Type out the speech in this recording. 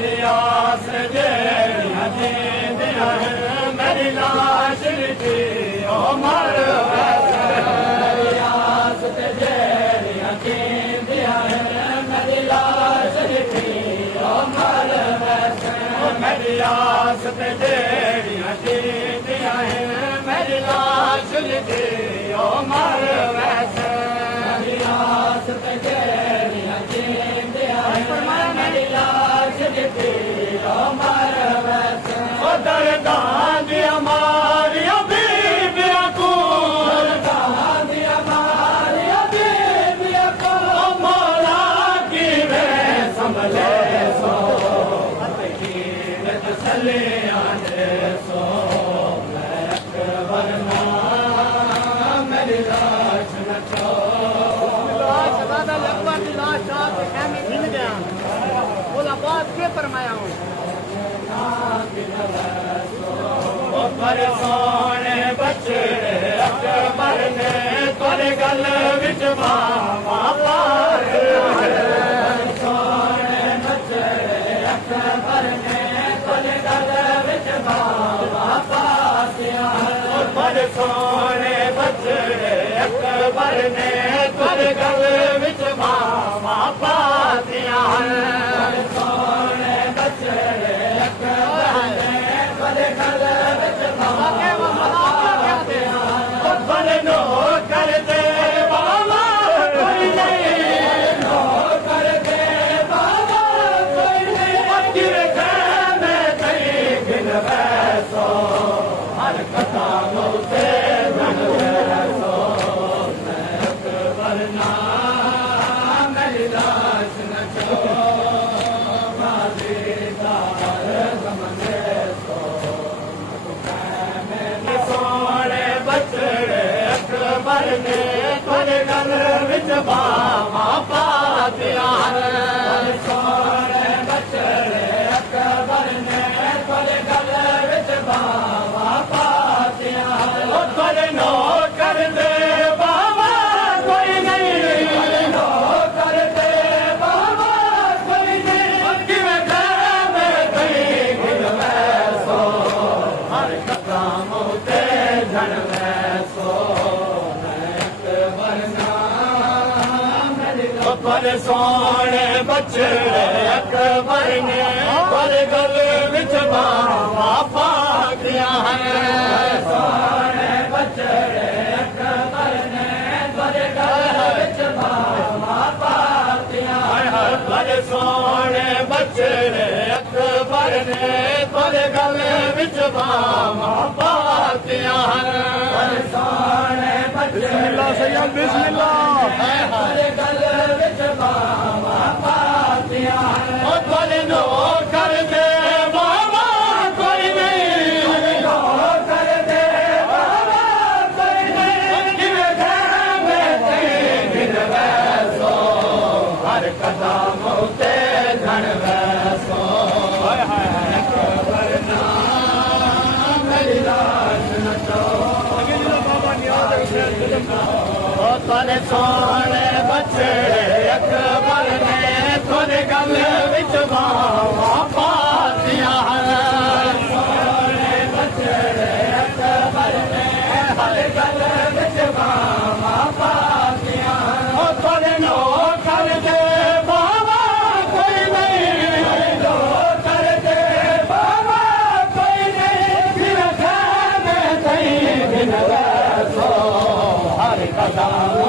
मेरी आस जेड़ियां जींदियां मेरी लाश लिखी ओ मर वैसे मेरी आस जेड़ियां जींदियां मेरी लाश लिखी ओ मर वैसे मेरी आस जेड़ियां जींदियां मेरी लाश लिखी ओ मर वैसे मेरी आस जेड़ियां जींदियां मेरी लाश लिखी ओ मर वैसे ओ दर्दां दियां मारियां बीबियां को दर्दां दियां मारियां बीबियां को मौला किवें संभले सो कीरत सलियां दे सो मैं अकबर नां मेरी लाश न छोड़ अकबर की लाश साहब खेमे हिल गया बोला बात के फरमाया हूँ पर सोने बच्चे अकबर ने तोरे गल विच मामा पार सोने बच्चे अकबर ने तोरे गल विच मामा पार पर सोने बच्चे अकबर ने तोरे गल विच मामा पातियां सोने बच्चे अकबर ने तोरे गल विच मामा पातियां नो कर दे बाबा कोई नहीं नो कर दे बाबा कोई नहीं गिर मैं कहीं गिन बैसो हर कदम उसे धन बैसो मैं अकबर नां मेरी लाश न छोड़ माजीदार समझे सो मैं सोने बछड़े अकबर ने तोरे गल विच बावा पातियां सोने बछड़े अकबर ने तोरे गल विच बावा पातियां तोरे नो कर दे बाबा कोई नहीं नो कर दे बाबा कोई नहीं किवें मैं कहीं गिन वैसो हर कदम उते धन वैसो पर सोने बछड़े अकबर ने पर गल विच बावा पातियां सोने बछड़े अकबर ने पर गल विच बावा पातियां पर सोने बछड़े अकबर ने पर गल विच बावा पातियां सोने बिस्मिल्लाह सैयद बिस्मिल्लाह पर गल विच बावा पातियां ओ तोरे नो कर दे बाबा कोई नहीं नो कर दे बाबा कोई नहीं किवें मैं कहीं गिन वैसो हर कदम उते धन वैसो हाय हाय अकबर नां मेरी लाश न छोड़ बाबा नियाज तोरे सोने बछड़े अकबर ने तोरे गल विच बावा पातियां सोने बछड़े अकबर ने तोरे गल विच बावा पातियां तोरे नो कर दे बाबा कोई नहीं नो कर दे बाबा कोई नहीं फिर मैं कहीं गिन वैसो हर कदम